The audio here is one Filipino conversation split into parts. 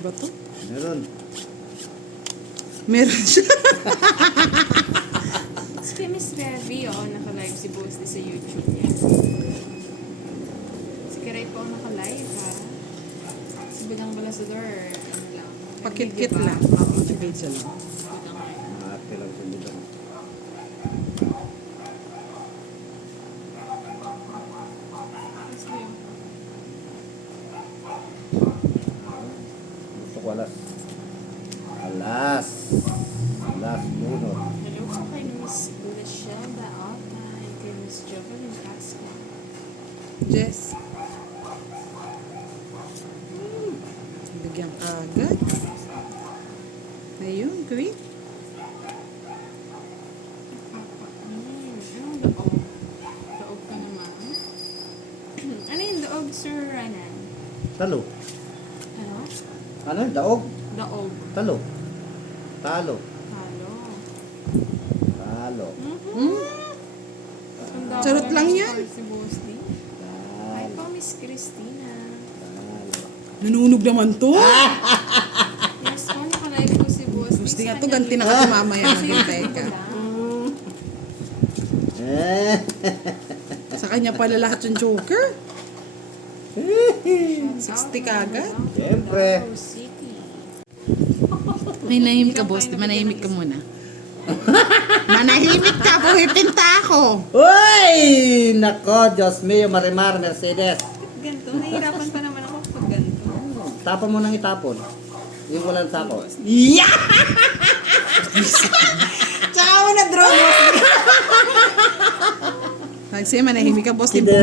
ba to? Meron. Meron siya. Si Miss Revy, naka-live si Boss sa YouTube niya. Si Kiray po naka-live, ha? Si Budang Balasador, ano lang. Pakit-kit Diba? lang. Oo, nag-video lang. Budang ngayon. Ate lang sa budang. Tapos mo yun. Gusto ko alas. Alas. Alas bunot. Hello po kay Miss Lishelda Alta and kay Miss Jovelyn Casco. Jess. Bigyan ka agad. Ayun, great. Anong daog? Daog ka naman. Ano yung daog, Sir Ranan? Talo. Ano? Ano? Daog. Daog. Talo. Talo. Halo. Talo. Charot lang yan. Si Boss D. Hi Talo. po, Miss Christina. Talo. Nanunog naman to. Yes po, naka-live po si Boss D. Gusto nga Sa to, kanyang ganti na YouTube. ka mamaya. Sa Hintay YouTube ka. lang. Eh. Sa kanya pala lahat yung joker. Shout 60 ka agad? Siyempre. Davao City. May nahimik ka, boss. Manahimik ka muna. Manahimik ka, pumipinta ako. Uy! Nako, Diyos mio, Marimar, Mercedes. Ganito, nahihirapan pa naman ako pag ganito. Tapon mo nang itapon. Yung walang sako. Yeah! Tsaka mo na draw, boss. Kasi manahimik ka, boss. Di ba?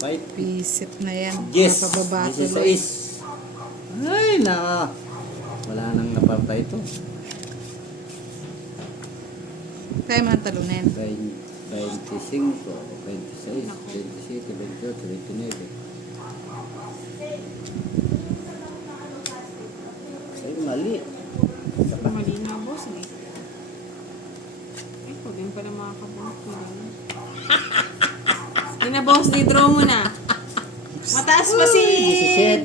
Fight. Pisit na yan. Yes. Napababa This is tuloy. ace. Ay, naka. Wala nang napartay ito. Kaya man talunin. 25, 26, 27, 28, 29. Ay, mali. Mali na, boss. Eh. Ay, pag din pala makakabunot ko din. Hindi na, boss. Di-draw mo na. Mataas pa si...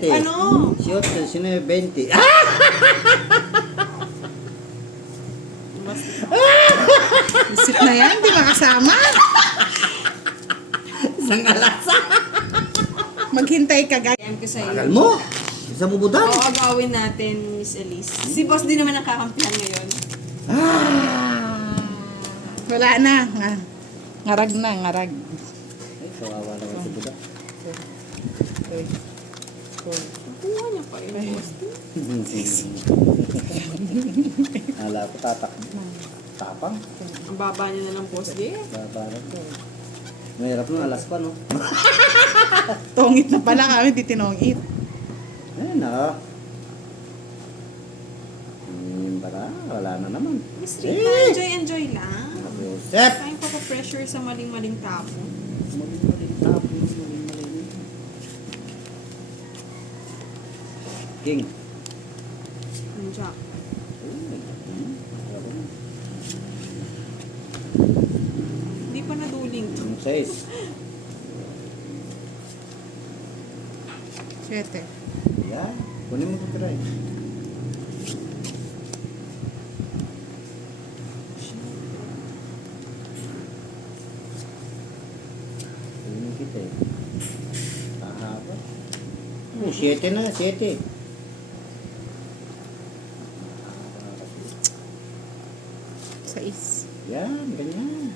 17. Ano? 18, 19, 20. Pisit na yan. Di makasama. Isang alas. Maghintay ka, guys. Ayan ko sa'yo. Tagal mo. Isa mo budang. Oo, agawin natin, Miss Elise. Si boss din naman ang kakampihan ngayon. Wala na. Ngarag na, ngarag. Ay, kawawa naman si budang. Kuha niya pa yung boss din. Hala ko tatakbo. Tapang. Ang baba niya na lang, boss din. Babaran ko. Mahirap nung alas pa, no? Tongit na pala kami, di tinongit. Ayun na. Para, wala na naman. Miss Rita, enjoy lang. Joseph! Tayong papapressure sa maling-maling tapo. Maling-maling tapo. Maling-maling. King. Ang jack. Hindi pa naduling to. Ang size. 7. Yan. Kunin mo ito try. Kunin kita eh. Tahaba. Oh, 7 na, 7. Sa is. Yan, ganyan.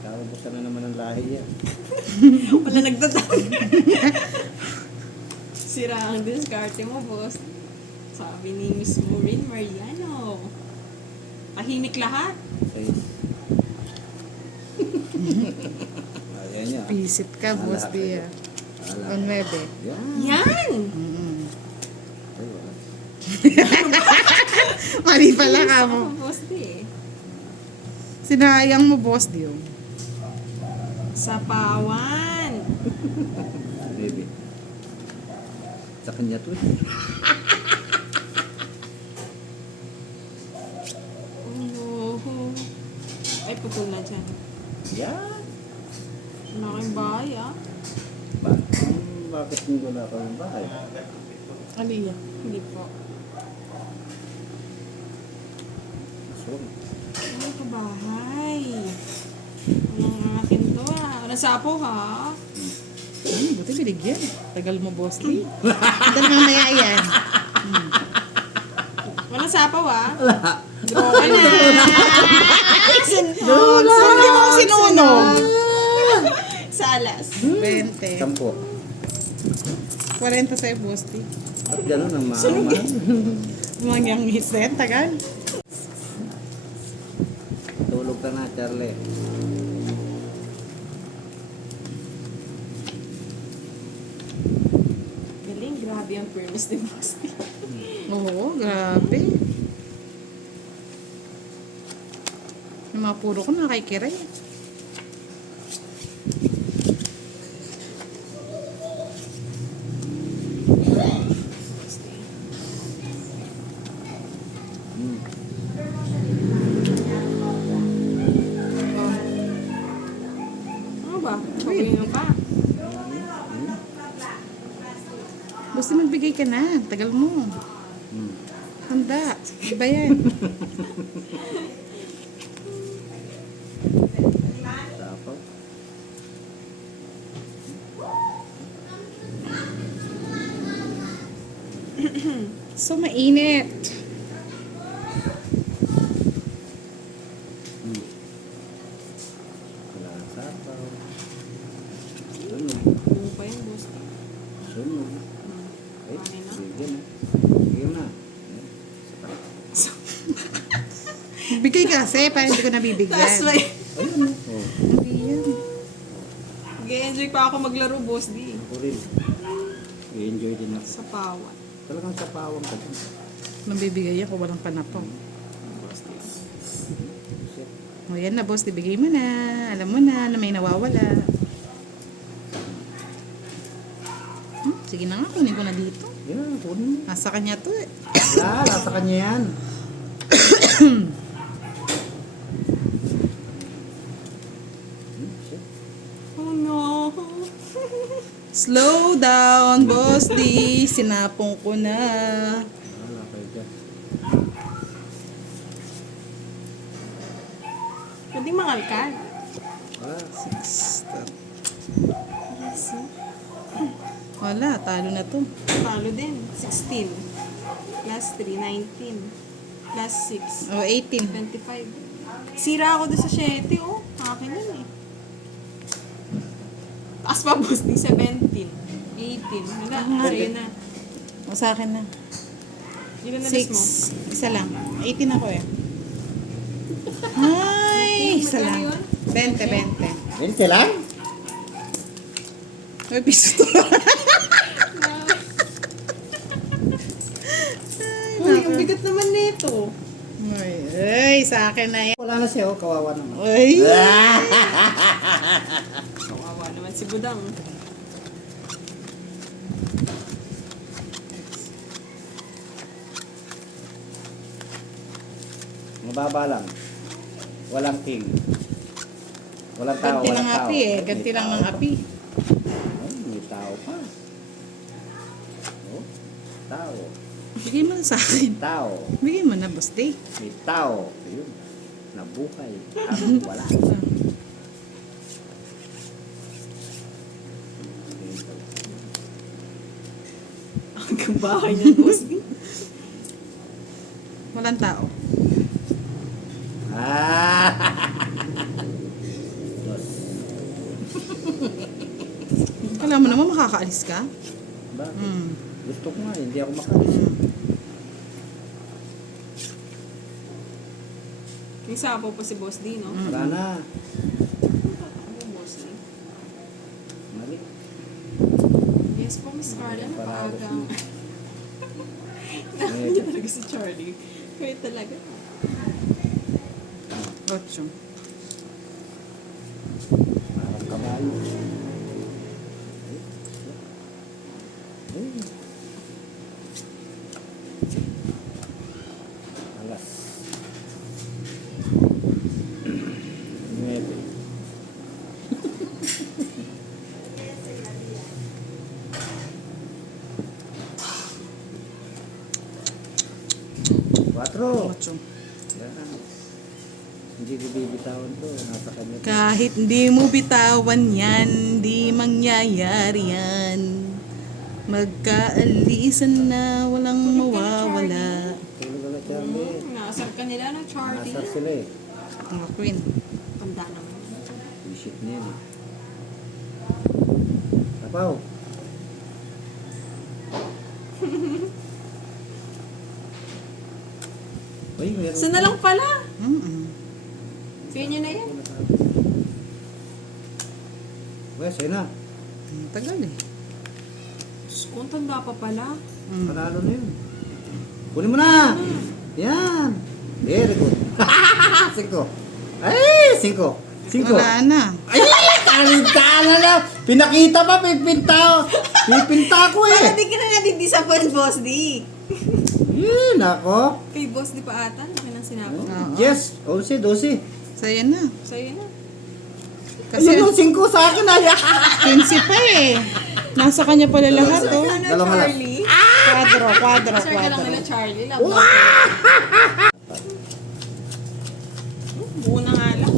Kaubusan na naman ang lahi yan. Wala nagtatawag. Sira ang diskarte mo, boss. Sabi ni Miss Maureen Mariano. Tahimik lahat. Size. Ayan niya. Pisit ka, boss Dia. Ala. On 9. Yan. Yan! Ay, wala. Mali pala ka mo. Ako, boss di eh. Sinayang mo, boss Dio. Sa pawan. Baby. Sa kanya to eh. Oh, no. Ay, putol na dyan. Yan. Malaking bahay ah. Bakit hindi wala ka ng bahay? Aliyah. Hindi po. Sorry. Ano ka bahay? Walang akin to ah. Nasapo ha? Buti binigyan. Tagal mo, boss Lee. Dahil mamaya yan. Walang sapaw ah. Wala. Droga na. Hindi mo ako sinunog. Salas. 20. 10. 40 sa'yo, boss Lee. Ba't gano'n ang mahal? Mangyang hisen, tagal. Tulog ka na, Charlie. Galing, grabe ang permis ni Bosti. Oo, grabe. Yung mga puro ko nakaikiray. Hmm. Ano ba? Pagawin mo pa. Basta magbigay ka na. Tagal mo. Hmm. Handa. Iba yan. Sapaw. So, mainit. Hmm. Wala sapaw. Sunog. Buo pa yung Bosti. Sunog. Ay, Kanin na? bigyan na. Bigyan na. Bigay ka kasi, parang hindi ko nabibigyan. Tapos may, Ayun. Oh, Hindi yan. mag-enjoy pa ako maglaro, Bosti. ako rin. I-enjoy din ako. Sa pawan. Talagang sapawang ka din. Nabibigay yan kung walang panapaw. Bosti. Shit. O yan na, boss. Ibigay mo na. Alam mo na may nawawala. Sige na nga, kunin ko na dito. Yan, kunin mo. Nasa kanya to eh. Wala, nasa kanya yan. Shit. Oh no. Slow down, boss D. Sinapong ko na. Wala kayo dyan. Pwedeng mangalkal. Wala. Wala, talo na to. Talo din. 16. Plus 3, 19. Plus 6. O, 18. 25. Sira ako doon sa 7, oh. Akin yun eh. Taas pa, boss, di 17. 18. Wala, sa'yo na. O, sa akin na. Ilan na list mo? 6. Isa lang. 18 ako eh. Ay, isa lang. 20, 20. 20 lang? May piso to. Uy, ang bigat naman nito. Ay, sa akin na yan. Wala na siya, oh. Kawawa naman. Ay. Kawawa naman si Budang. Mababa lang. Walang king. Walang tao, Ganti lang walang tao. api eh. Ganti May lang tao. ng api. Ay, may tao pa. Oh, tao. Bigay mo na sa akin. Tao. Bigay mo na, boss day. May tao. Ayun. Nabuhay. Wala. Ang bahay ng boss. Walang tao. Ah! Dos. Alam mo naman, makakaalis ka. Bakit? Mm. Gusto ko nga, hindi ako makalis. Yung sapo pa si Boss D, no? Wala na. Ano, Boss D? Mali. Yes po, Miss Carla. Paralos Napaagang. mo. Nakakanya talaga si Charlie. Kaya talaga. 8. Parang kabayo. Ay. Alas. 9. 4. Ocho. Yan. Hindi ko bibitawan to. Nasa kanya to. Kahit hindi mo bitawan yan, di mangyayari yan. Magkaalisan na walang mawawala. Tulog ka na, Charlie. Nakasar ka nila ng Charlie. Nasar sila eh. Mga queen. Tanda naman. Visit niya yun eh. Tapaw. Uy, meron. Isa na lang pala. Sige nyo na yan. Uy, sa'yo na. Tagal eh. Diyos ko, ang tanda pa pala. Panalo na yun. Kunin mo na! Yan! Very good. 5. Ay! 5. 5. Wala na. Ay! Talo na! Pinakita pa! Pipinta! Pipinta ko Para eh! di ka na nadidisappoint, Boss D. Nako! Kay Boss D pa ata, laki ng sinabi. Oo. Yes! 11, 12. Sa'yo na. Sa'yo na. Kasi Ayun yung 5 sa akin ay! 15 pa eh. Nasa kanya pala lahat oh. Ano, Dalawang alas. Charlie? Quadro. Sir ka lang nila, Charlie. Love na. Buo na nga lang.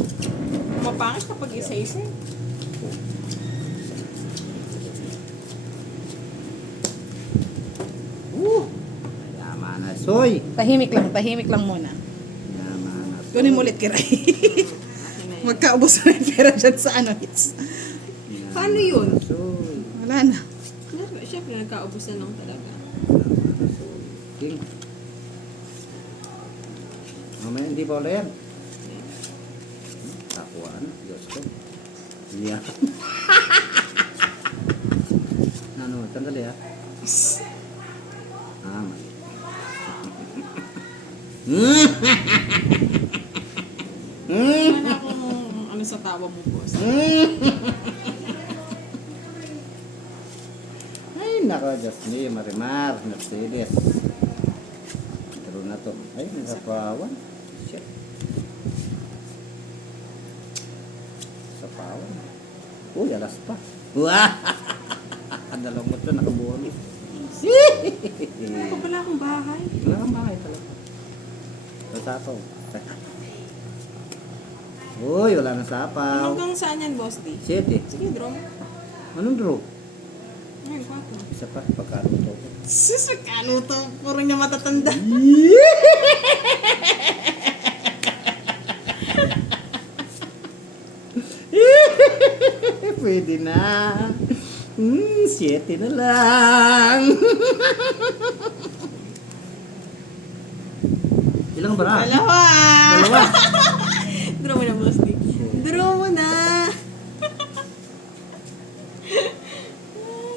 Mapangit kapag isa-isa. Yaman na, soy! Tahimik lang muna. Yaman na, soy. Kunin mo ulit kiray. Magkaubos na yung pera dyan sa ano hits. Paano yun? Soy. Wala na. Siyempre, nagkaubos na lang talaga. Yaman na, soy. King. Mamaya, hindi pa ulit yan. Takuan, Diyos ko. Iya. Ano, sandali ha. Mali. Ano akong ano sa tawa mo, Boss? Ay, nako, Diyos me, Marimar, Mercedes. Pero na to. Ay, nakapawan. Shit. Sa pawan. Uy, alas pa. Wah! Dalawang mo ito, nakabuonis. Wala pala akong bahay. Wala kang bahay talaga. Sa sapaw. Uy, wala na sapaw. Hanggang saan yan, Boss D? 7. Sige, draw. Anong draw? Ay, 4. Isa pa, pagkaluto ko. Sus, kano to? Puro niya matatanda. Pwede na. 7 na lang. Ilang bara? Dalawa! Dalawa. Draw mo na, Boss D. Draw mo na!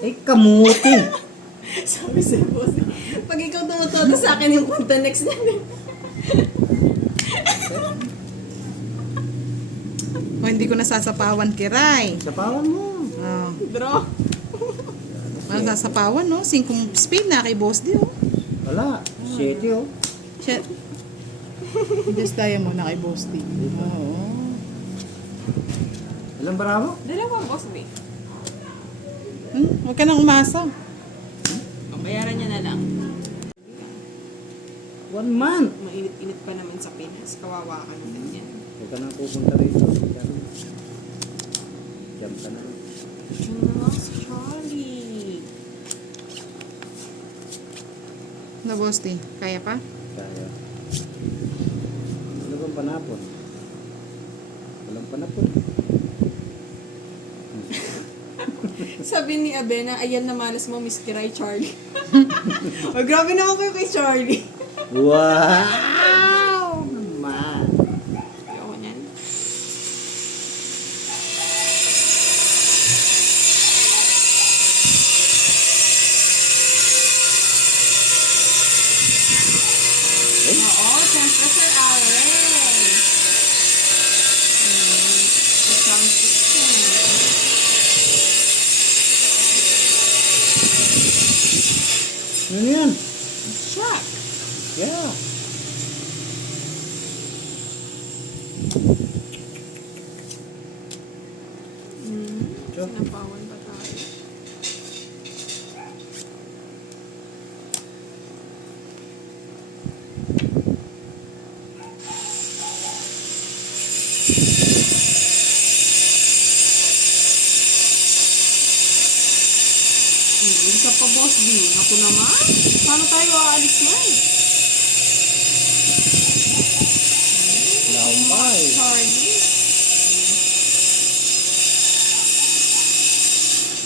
Ay, kamuti. Sabi sa Boss D. Pag ikaw tumutodo sa akin yung punta next na. O hindi ko nasasapawan kiray. Sapawan mo. Oh. Draw. Ano sasapawan no? 5 spin na kay Boss D oh. Wala. 7 oh. Shit. Just tayo muna kay Boss D. Oo. Ilang bara mo? Dalawa, Boss D. Huwag ka nang umasa. O, bayaran niya na lang. 1 month. Mainit-init pa naman sa Pinas. Kawawa ka naman yan. Huwag ka nang pupunta rito. Jump ka na. Si Charlie. Na Boss D, kaya pa? Kaya. Ano bang panapon? Walang panapon. Sabi ni Abena, ayan na malas mo, Miss Kiray, Charlie. Oh, grabe naman kayo kay Charlie. Wow! Naman. Ayoko niyan. Oo, siyempre Sir Allen. Sound system. Ano yan? Shock. Yeah. Sure. Sinapawan ba tayo? Isa pa, Boss D. Ako naman. Paano tayo aalis yan? Laumay. Sorry.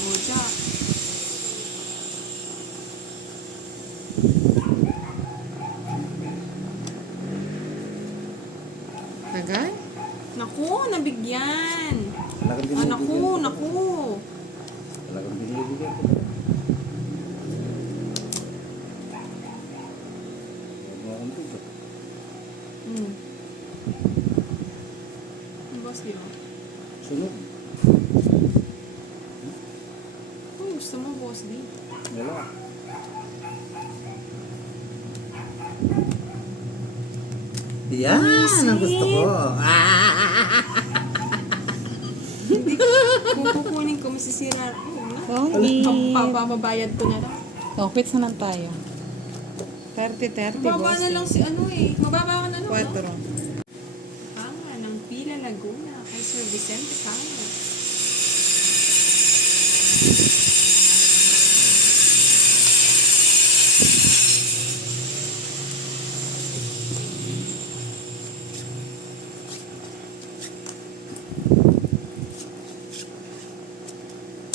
Oja. Tagal? Naku, nabigyan. Talagang Ah, binibigyan naku, ko. naku. Talagang binibigyan ko. Huwag mo akong tugot. Hmm. Boss D, oh. Sunog. Kung gusto mo, Boss D. Wala. Yan ang gusto ko. Kung kukunin ko, masisira. Pogi. Papabayad ko na lang. So, quits na lang tayo. 30-30, Mababa boss. na lang si ano eh. Mababa ka na lang. 4. No? Panga ng Pila Laguna kay Sir Vicente Panga.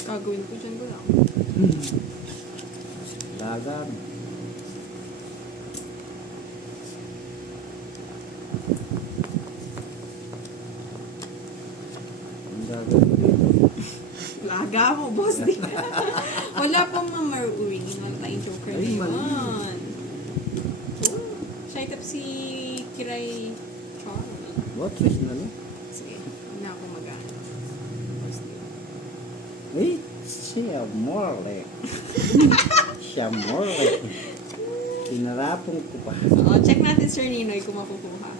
Gagawin ko dyan ko lang. Dagan. Ang dagan ko dito. Laga mo, boss. Di. Wala pong mamaruing. Wala tayong joker Ay, na mali. yun. Oh, siya itap si Kiray Charlie. What? Fish na lang? Sige, huwag na ako mag-ano. Boss D. Eh, siya morle. Siya morle. Pinarapong ko pa. Oo, check natin Sir Ninoy kung makukuha.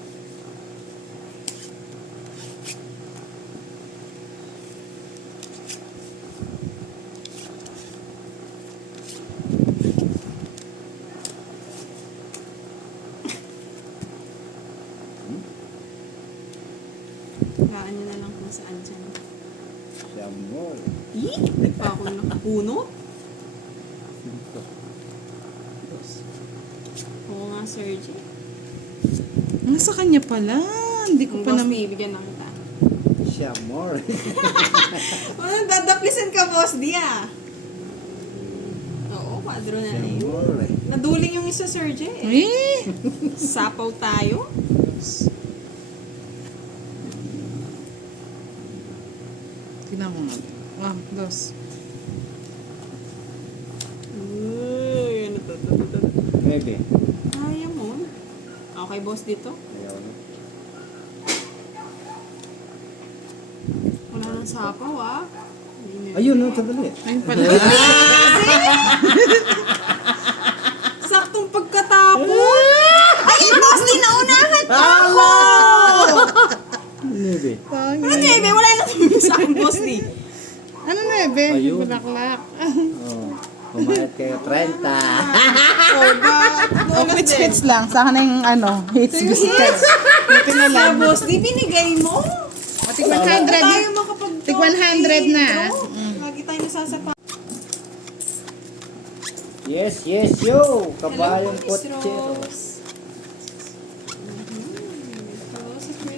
Laan nyo na lang kung saan dyan. Siya morle. Ih! Pa ako nakapunot. Oo nga, Sir G. Nasa kanya pala. Hindi ko Kung pa boss naman. D, bigyan na kita. Siya morle. Ano, dadaplisan ka, boss D, ah. Oo, kwadro na Siya na yun. morle. Naduling yung isa, Sir J. Eh! Sapaw tayo. Tingnan mo nga. 1, 2. Uy, ano to. Maybe. Kaya mo. Okay, boss, dito. Ayaw na. Wala nang sapaw, ah. Ayun, no, sandali. Ayun pala. Saktong pagkatapon. Ay, boss, di naunahan pa ako. Maybe. Ano, Nebe? Wala na tumingin sa akin, boss, di. Ano na, be? Ayun. Bulaklak. Oh, kumayat kayo 30. Oh, hits lang. Sa akin yung ano, hits biscuits. Ito na lang. Ah, boss, di binigay mo. Tig 100. Tayo makapag Tig 100 na. Lagi tayo nasasapa. Yes, yes, yo! Kabayong Hello, Miss potsero. Rose. Rose is 300.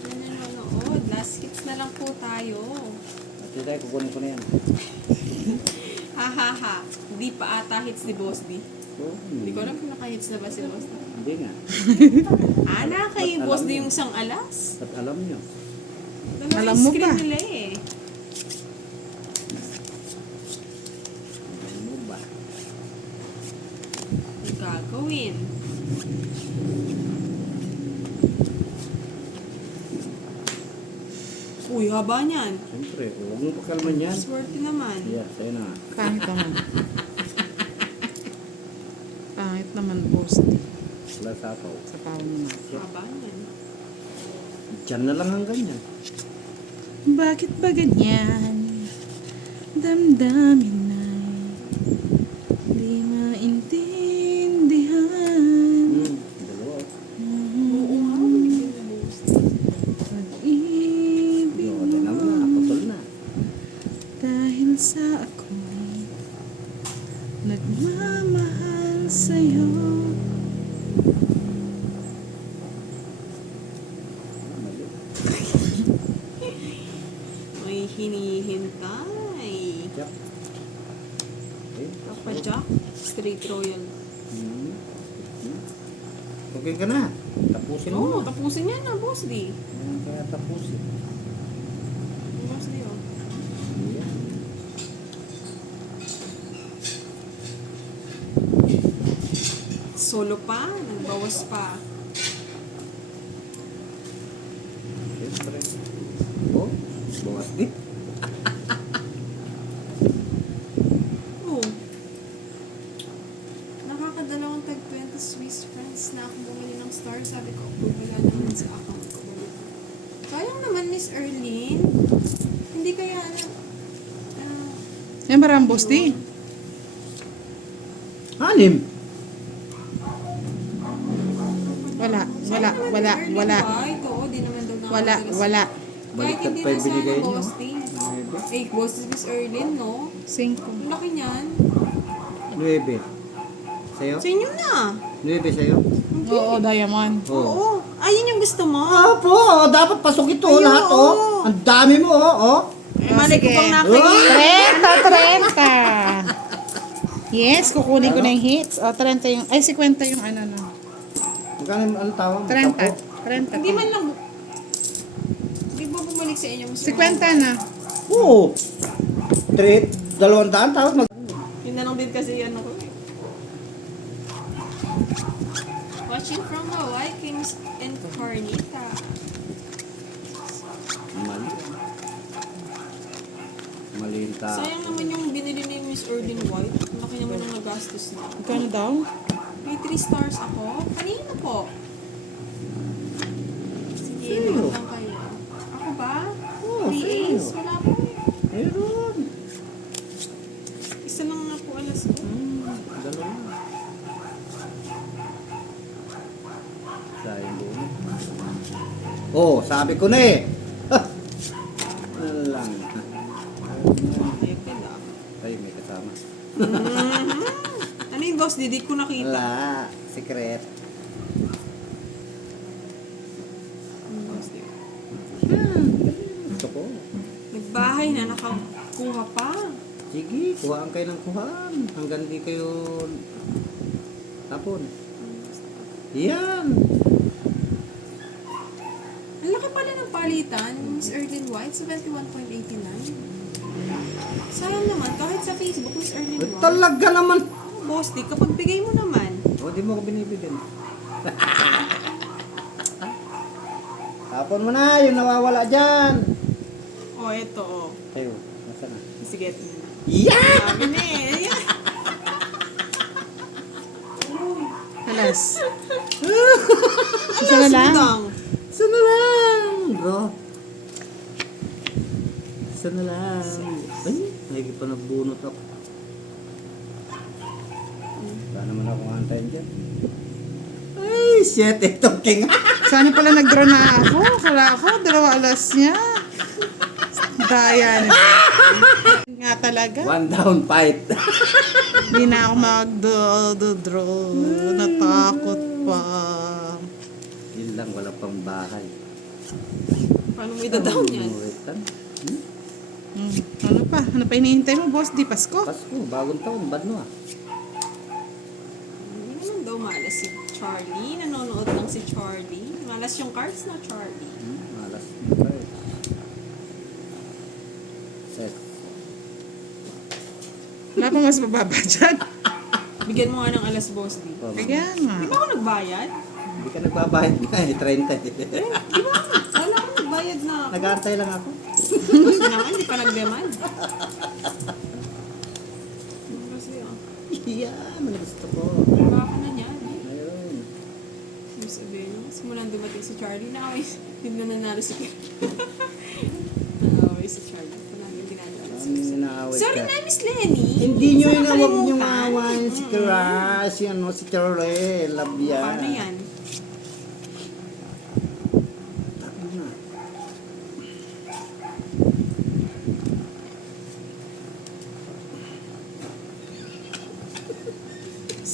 Yan na nanonood. Last hits na lang po tayo. At tayo, kukunin ko na yan. Ha ha ha. Di pa ata hits ni Boss D. Oh, Hindi ko alam kung naka-hits na ba si Boss D. Hindi nga. Ana, kay Ba't Boss alam D niyo? yung isang alas. At alam nyo. Dalawa Alam yung mo screen ba? nila eh. Alam mo ba? Ang gagawin. Uy, haba niyan. Siyempre, huwag mo pakalman yan. Swerte naman. Yeah, sa'yo na. Pangit naman. Pangit naman, boss. Wala sapaw. Sa pao naman. Haba niyan. Diyan na lang ang ganyan. Bakit ba ganyan? Damdamin ay di maintindihan. Dalawa. Oo nga, binigyan ni Boss D. Pag-ibig ako'y nagmamahal sa'yo. May hinihintay. Jack. Okay. Papa Jack, straight royal. Hmm. Okay ka na. Tapusin mo. Oo, tapusin yan na, Boss D. Kaya tapusin. Boss D, oh. Yan. Solo pa, nagbawas pa. Siyempre. Oh, bawas din. Oo. Nakakadalawang tag 20 Swiss francs na ako bumili ng star. Sabi ko, wala naman sa account ko. Sayang naman, Miss Erlene. Hindi kaya na... Yan parang boss di. Anim. Wala, wala, Sayang naman, wala, Miss Erlene, wala. White, oo, di naman daw Wala, nakakadalas. wala. Kahit Baliktad hindi pa na yung sana binigay niyo. ghosting. Eh, boss, Miss Erlene, no? 5. Ang laki niyan. 9. Sa'yo? Sa inyo na. 9 sa'yo? Oo, diamond. Oo. Ayun yung gusto mo. Opo, dapat pasok ito Ayun, lahat, oh. oo. Ang dami mo, oh. Eh, malay ko sige. pang nakainin. 30. Yes, kukunin ko na yung hits. O, 30 yung, ay, 50 yung ano, no. Magkano ang tawag? 30. 30. Hindi man lang. Di ba bumalik sa inyo? Mas 50 na. Oo. 200 tawag mag... Yun na lang din kasi ano ko eh. Watching from Hawaii, Kings and Cornita. Mali. Mali yung tao. Sayang naman yung binili ni Miss Erlene White. Ang laki naman ang nagastos na. Magkano daw? May 3 stars ako. Kanina po. Sige, Sino? wait lang kayo. Ako ba? Oo, 3 A's? sino? Wala po eh. Meron. Isa lang nga po alas ko. Dalawa. Sayang din. Oh, sabi ko na eh. Ano lang. Epil ah. Ay, may kasama. Ano yung boss? Di ko nakita. Wala. Secret. Boss, di. Gusto ko. Nagbahay na, nakakuha pa. Sige, kuhaan kayo ng kuhaan. Hanggang di kayo tapon. Yan. Ang laki pala ng palitan, Miss Erlene White, 71.89. Sayang naman, kahit sa Facebook, Miss Erlene White. Talaga naman. Boss, di, kapag bigay mo naman. O, di mo ko binibigyan. Tapon mo na, yung nawawala dyan. Oh, eto, oh. Tayo, nasa na? Sige, ito na. Yeah! Sabi na eh. Ayan. Alas. Isa na lang. Sudang. Isa na lang, bro. Isa na lang. Ay, nagiging pa nagbunot ako. Wala naman ako antayin dyan. Ay, shit, itong king. Sana pala nag-draw na ako. Wala ako. 2 alas niya. Dayan. Nga talaga. One down fight. Hindi na ako mag-draw. Natakot pa. Yun lang, wala pang bahay. Paano mo ida-down yan? Ano pa? Ano pa hinihintay mo, boss? Di Pasko? Pasko, bagong taon, bad no ah. Hindi naman daw malas si Charlie. Nanonood lang si Charlie. Malas yung cards na Charlie. Malas. Yes. Wala pa mas mababa dyan. Bigyan mo nga ng alas, boss, di. Kaya nga. Di ba ako nagbayad? Hindi ka nagbabayad nga eh, 30. Di ba? Wala akong nagbayad na ako. Nag-aantay lang ako. Gusto naman, di pa nag-demand. Kasi, Yan, ano gusto ko. baka na niyan. Ayun. Yung sabihin nyo, simulan dumating si Charlie, naaway, hindi na nanalo si Kim. Naaway si Charlie. Palaging ginagawa Ano si yung inaaway Sorry ka? na, Miss Lenny. Hindi nyo Sana yung huwag nyo kalimutan. maawain si Crush, si ano, si Charlie, love yan. Paano yan?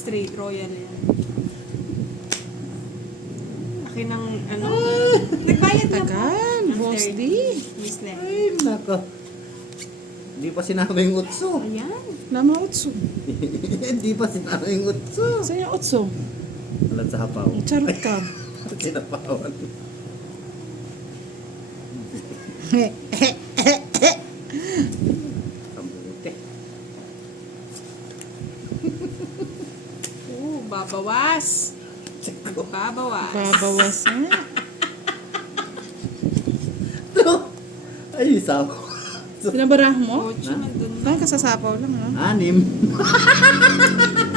straight, royal yan. Laki ng ano. Nagbayad na po. Tagal, Ng Boss 30. D. Miss Len. Ay, nako. Hindi pa sinama yung utso. Ayan. Lama utso. Hindi pa sinama yung utso. Saan yung utso? Alam sa hapaw. Charot ka. Sinapawan. Ang buti. Babawas. Babawas. Babawas na. Ay, isaw. Pinabarahan mo? Ocho, nandun na. Ay, kasasapaw lang, ha? 6.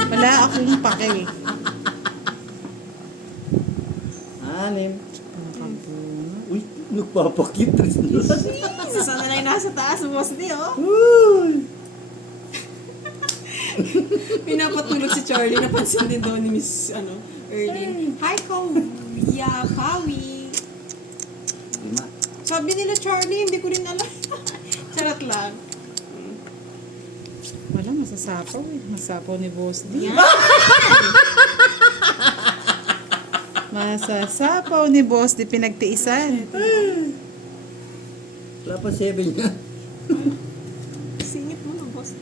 Wala akong pake, eh. 6. Uy, nagpapakit. Si sana lang yung nasa taas, Boss D, oh. Uy. Pinapatulog si Charlie. Napansin din doon ni Miss, Erlyn. Hi, Kuya Pawi. 5. Sabi nila Charlie, hindi ko rin alam. Charot lang. Wala, masasapaw, eh. Masasapaw ni Boss D. Yan. Masasapaw ni Boss D. Pinagtiisan. Wala pa 7 nga. Singit mo na, Boss.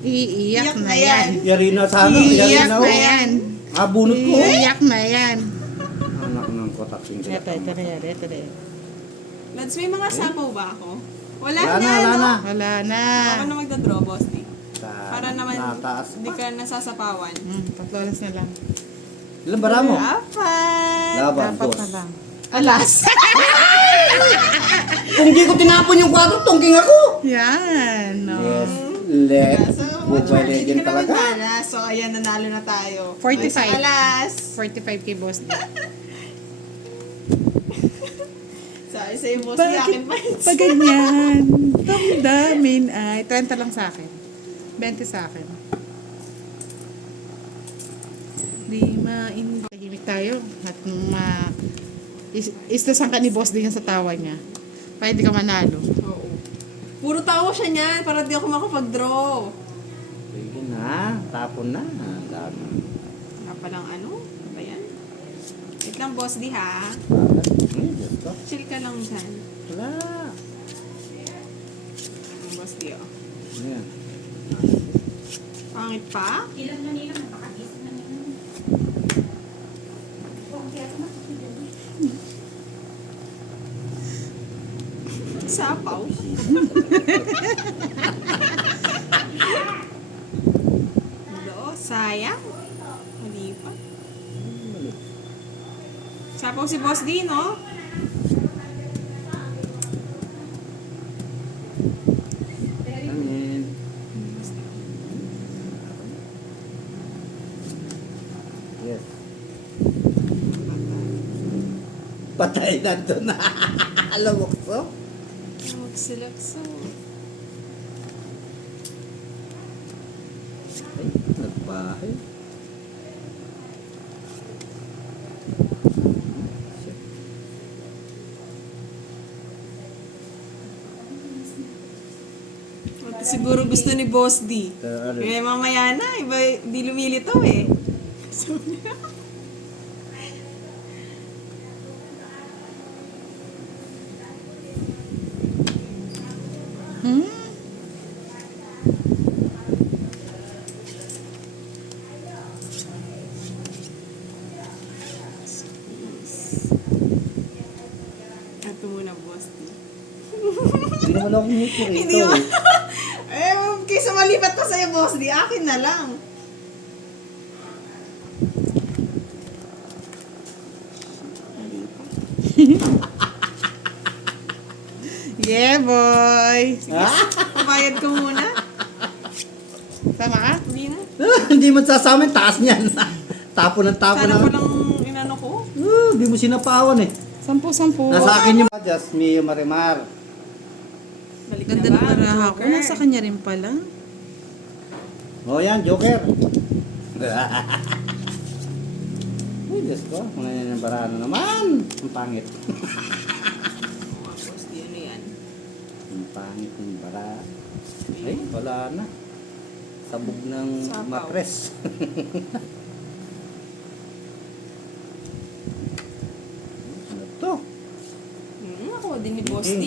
Iiyak Iyak na na yan. Yari na sana. Iiyak Yari na. na yan. Bunot ko. Iiyak na yan. Anak ng kotak sing Ito na yan. Ito na yan. Lads, may mga sapaw ba ako? Wala Wala na, na, wala no? na. Wala na. Ako na magdadraw, Boss D. Para naman Nataas hindi pa. ka nasasapawan. 3 oras na lang. Ilan bara mo? Apat! Laban, Dapat dos. na lang. Alas! Kung di ko tinapon yung 4, tungking ako. Yan. No. Yes. Let. So, Mobile Charlie, Legend hindi ka naman talaga. malas. So, ayan, nanalo na tayo. 45. Alas! 45 kay Boss D. So, isa yung Boss D, akin pa. Pag ganyan, damdamin ay 30 lang sa akin. 20 sa akin. Di tahimik tayo at istasan ka ni Boss din yan sa tawa niya. Para hindi ka manalo. Oo. Puro tawa siya niyan para di ako makapag-draw. Sige na. Tapon na. Ang dami. Wala palang ano? Ano ba yan? Wait lang, Boss D, ha? Ay, Diyos ko. Chill ka lang dyan. Wala. Ang Boss D, oh. Ayan. Pangit pa? Ilan na nila, napakagis na nila. Huwag kaya ito makakilala. Sapaw. Hello, sayang. Mali pa. Sapaw si Boss D, no? Amin. Yes. Patay na doon na. Alamok so. Magsilakso. Ay, nagbahay. Siguro gusto ni Boss D. Ano? Eh, mamaya na. Iba, di lumilitaw eh. So, Hmm? ito muna, Boss D. Hindi naman ako ngiti Hindi rito. mo. Eh, kaysa malipat pa sa'yo, Boss D, akin na lang. Yeah, boy. Bayad ko muna. Tama ka? Hindi na. Hindi mo sasama yung taas niyan. Tapon ng tapon Sana na. palang inano ko. Hindi mo sinapawan eh. 10-10. Nasa akin yung Just me, Marimar. Balik Ganda na ng ba? baraha ko. Joker? Nasa kanya rin pala. O yan, Joker. Uy, Diyos ko. Kung yan yung barano naman. Ang pangit. Boss D, ano yan? pangit ng bara. Ay, wala na. Sabog ng Sapaw. matres. Ano to? Ako din ni Boss D.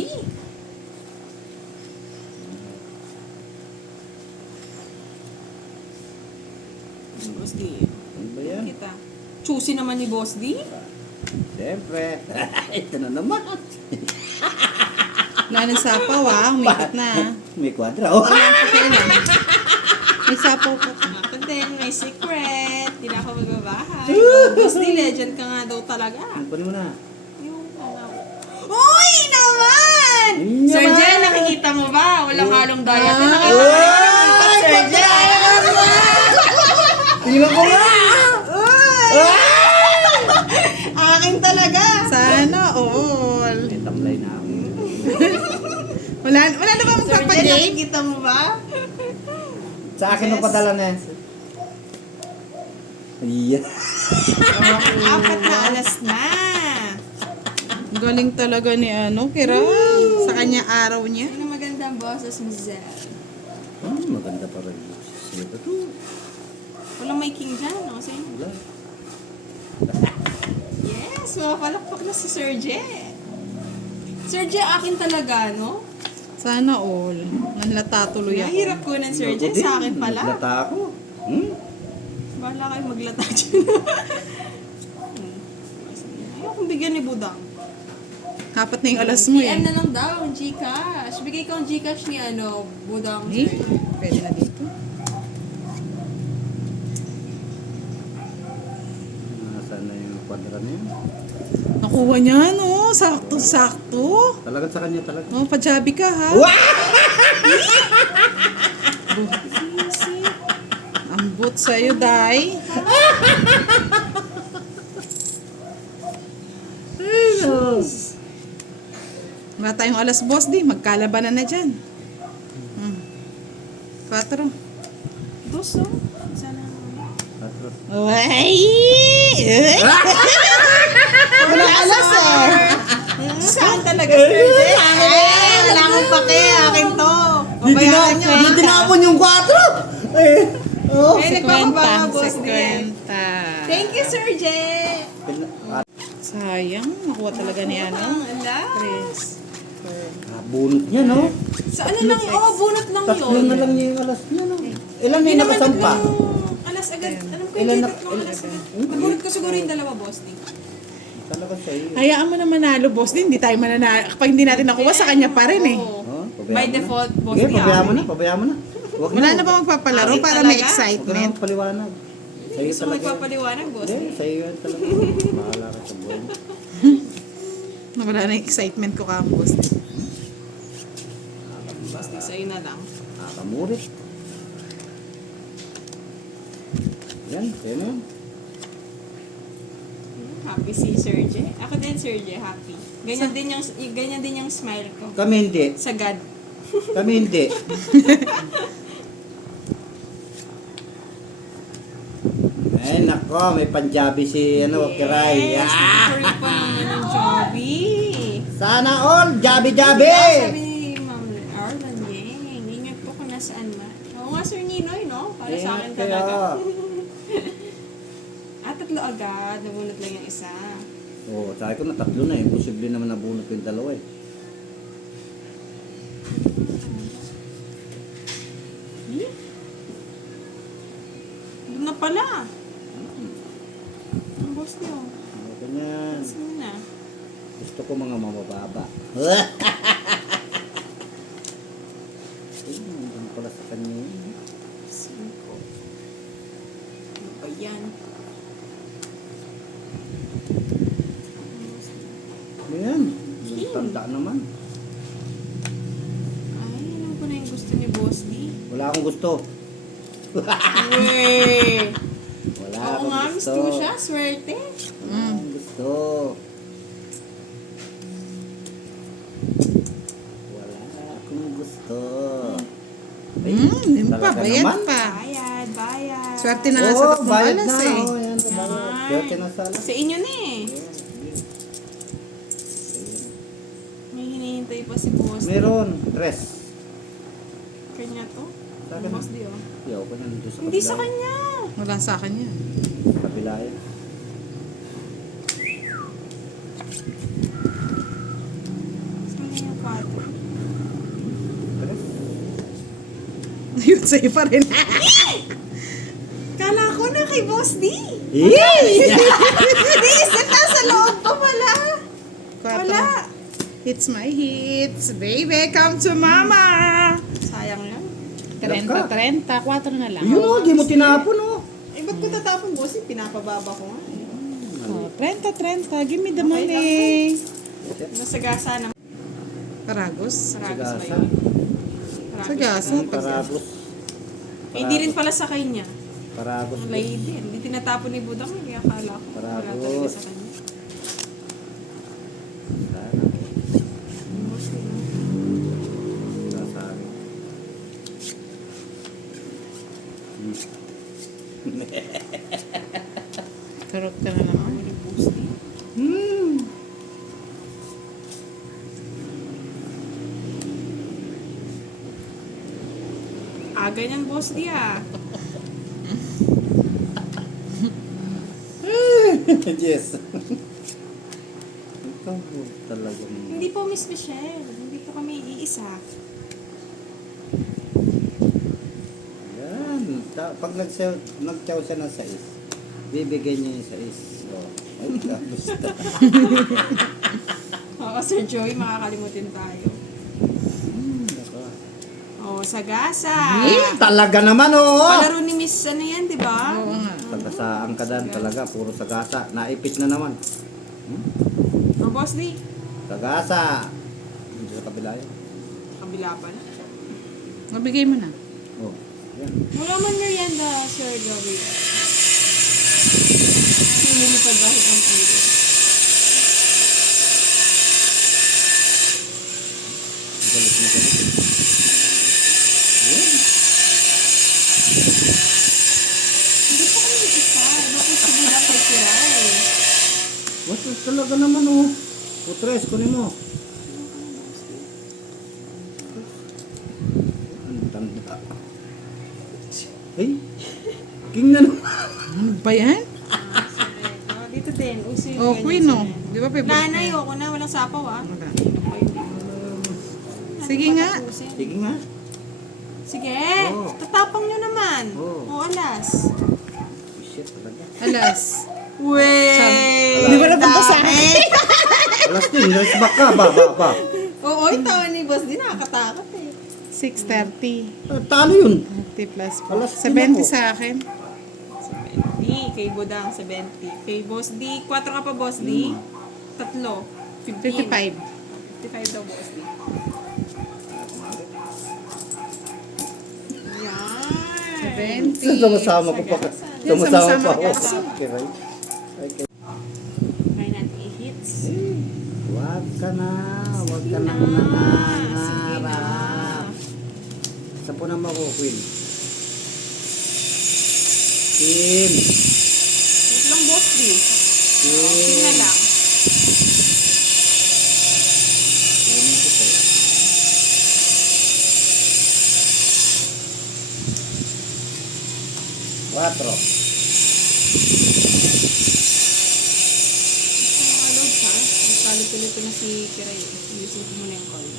Boss D. Ano ba yan? Kita. Choosy naman ni Boss D. Siyempre. Ito na naman. Wala ng sapaw umikot na May kwadra. Oh. May sapaw pa. Ako din, may secret. Hindi na ako magbabahay. Boss D, legend ka nga daw talaga. Kunin mo na. Yung Uy, naman! Yun Sir naman! Jen, nakikita mo ba? Walang halong diet. Ah. Nakita mo ba? Ay, Sir Jen! Tingnan ko nga! Akin talaga! Sana all. May tamlay na ako. Wala na ba Sir Jen, magpapagay? nakikita mo ba? Sa akin ang padala na yan. Yeah. 4 na alas na. Galing talaga ni Kira. Sa kanya araw niya. Ano magandang boses mo, Zen? Maganda pa rin. Ito to. Walang may king dyan, no? Kasi, Wala. yes, mapalakpak na si Sir J. Sir J, akin talaga, no? Sana all. Nanlata tuloy ako. Mahirap ko ng Sir J, Ako din. sa akin pala. Naglata ako. Bahala kayo maglata dyan. Ayokong bigyan ni Budang. Apat na yung alas mo PM eh. na lang daw, Gcash. Bigay ko ang Gcash ni Budang. Eh, pwede na dito. Nasaan na yung kwadra na yun? Nakuha niya, no? Sakto-sakto. Talagang sa kanya talaga. Oh, pajabi ka, ha? Ambot sa'yo, Day. Wala tayong alas, boss, di. Magkalabanan na dyan. 4. Dos, no? Sana. Tatlo. Ay! Wala alas, eh. Saan talaga, Sir J? Wala akong pake. Akin to. Babayaran nyo, Hindi tinapon yung 4! Eh, oh. Eh, nagpapababa, boss. Sekwenta. Thank you, Sir J. Sayang, nakuha talaga ni Ang alas. Chris. Bunot niya, no? Sa ano lang yun? Oh, bunot lang Tatlo yun. na lang niya yung alas niya, no? Ilan Hindi yung naman nakasampa? tatlong alas agad. Alam ko Ilan yung na- tatlong alas agad. Nabunot ko siguro yung dalawa, boss. Talaga sa iyo. Hayaan mo na manalo, boss. Hindi tayo mananalo. Kapag hindi natin nakuha, sa kanya pa rin eh. Oo. Oh, By default, boss. Sige, niya. pabayaan mo na, pabayaan mo na. Huwag Wala na ba magpapalaro Akin para may talaga? Huwag ka na excitement? magpaliwanag. Sa iyo Gusto mo talaga. magpapaliwanag, boss? Hindi, sa iyo yan talaga. Bahala ka sa buhay. Wala na yung excitement ko ka, boss. Boss, sa'yo na lang. Nakamurit. Yan, yan na. Happy si Sir J. Ako din, Sir J, happy. Ganyan din yung smile ko. Kami hindi. Sa God. Kami hindi. Ay, nako, may Punjabi si Kiray. Yes, Ah! favorite pa naman yung Joby. Sana all, jabi-jabi! Sabi ni Ma'am Arlan, yeng. Ingat po kung nasaan man. Oo nga, Sir Ninoy, no? Para sa akin Ingat kayo. talaga. Tatlo agad. Nabunot lang yung isa. Oo, sabi ko na tatlo na eh. Posible naman nabunot yung dalawa eh. Doon na pala. Ang boss niyo. Ano ganyan? Sino na? Gusto ko mga mamababa. Ay, nandun pala sa kanya yun. 5. Ano ba yan? Ano yan? Yung tanda naman. Ay, alam ko na yung gusto ni Boss D. Wala akong gusto. Weh! Wala Oo akong nga, gusto. gusto mo siya. Swerte. Wala akong gusto. Wala akong gusto. Ay, Hindi pa, talaga bayad naman. pa. Bayad, bayad. Swerte na nga sa tatlong bayad alas na. eh. Oh, yan, bayad. Swerte na sa alas. Sa inyo na eh. May hinihintay pa si Boss D. Meron. Tres. Kanya to? Sa akin. Boss D, oh. Yaw ko na dito sa Hindi kabila. sa kanya. Wala sa akin yan. Sa kabila yan. Sa kanya yung 4. Tres. Yun, sa'yo pa rin. Kala ko na kay Boss D. Eh! Iisip na sa loob pa pala. Wala. It's my hits. Baby, come to mama. Sayang yan. 30, 4 na lang. Yun o, di mo tinapon o. Eh, ba't ko tatapon, Boss D? Pinapababa ko nga. Oh, 30. Give me the money. Nasagasa naman. Taragos. Saragos ba Sagasa. yun? Sagasa. Paragos. Eh, hindi rin pala sa kanya. Paragos. Ang lady. Hindi tinatapon ni Budang. Kaya akala ko. Wala Paragos. talaga sa kanya. Sana. Boss D. Sasabi. Karot ka na naman. Ni Boss D. Hmm. Ganyan, Boss D, ah. Yes. Ikaw po talagang... Hindi po, Miss Michelle. Hindi po kami iisa. Yan. Pag nagtsaw siya ng sais, bibigyan niya yung sais. Oh. Ay, kamusta? Oo, Sir Joey, makakalimutin tayo. Nako. Oh, sagasa. Talaga naman, oh! Palaro ni Miss, ano yan, di ba? Oo nga. Tagasaan ka dan talaga, puro sagasa. Naipit na naman. Oh, Boss D. Sagasa. Dito sa kabila yun. Kabila pa na. Mabigay mo na. Oh. Yan. Wala man merienda, Sir Joey. Sinilipad bakit ang pili? Galit na galit. Yan. Hindi po kami isa. Bakit si Budang kay Kiray? What talaga naman, oh. Putres, kunin mo. Ang tanda. Hey, king na naman. Ano ba yan? Oh, dito din. Uso yung Oh, ganyan queen, no? sila. Di ba favorite Nanay, mo? ako na. Walang sapaw, ah. Wala. Ano Sige ba nga. tapusin? Sige nga. Sige. Oh. Tatapang nyo naman. Oh. O, alas. Shit talaga. Alas. Wait! Di ba napunta sa akin? Alas din, let's back ka. Ba. Oo, yung tawa ni Boss din nakakatakot eh. 6:30. Talo yun. 30 plus po. Alas 70 din ako. sa akin. 70. Kay Budang, 70. Kay Boss D, 4 ka pa, Boss D. Tatlo. 15. 55. 55 daw, Boss D. Yan. 70. Sama-sama ko pa. Yan, Sama-sama sama-sama pa ako. ka. Okay, right? Okay. Kaya natin i-hits. Huwag ka na. Huwag ka Sige na na. Sige na. nangangarap. Saan po naman ako, Queen? Queen. Wait lang, Boss D. Okay na Queen. lang. Queen ito. Cuatro. Mga loads, ha? Nagpalit-ulit na si Kiray. Ayusin ko muna yung calls.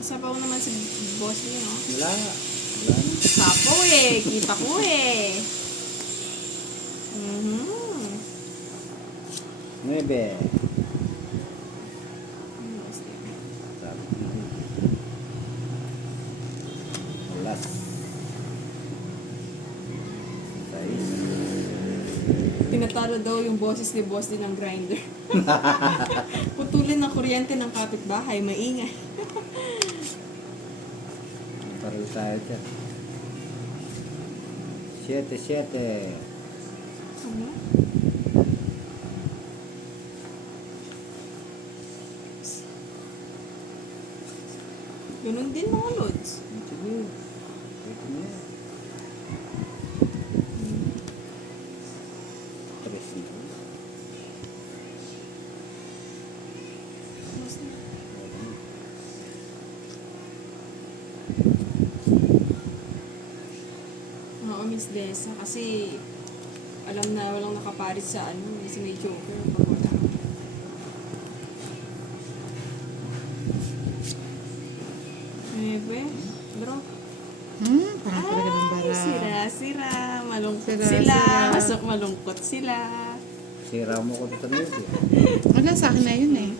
Sapaw naman si Boss D, no? Wala. Wala na. Sapaw eh. Kita ko eh. Mhm. Nueve. Boss D. Sabi ko na. Alas. Sais. Tinatalo daw yung boses ni Boss din ng grinder. Putulin ng kuryente ng kapitbahay, maingay. Paril tayo dyan. 7. Ano? Ganun din mga lods. Sige. Pwede na yan. Tres na. Miss Desa kasi alam na walang nakaparit sa ano, si may Joker pag wala. Ebe, bro. Parang talaga ng bara. Sira. Malungkot Sira, sila. sira. Masok malungkot sila. Sira mo ko sa music. Wala, sa akin na yun eh.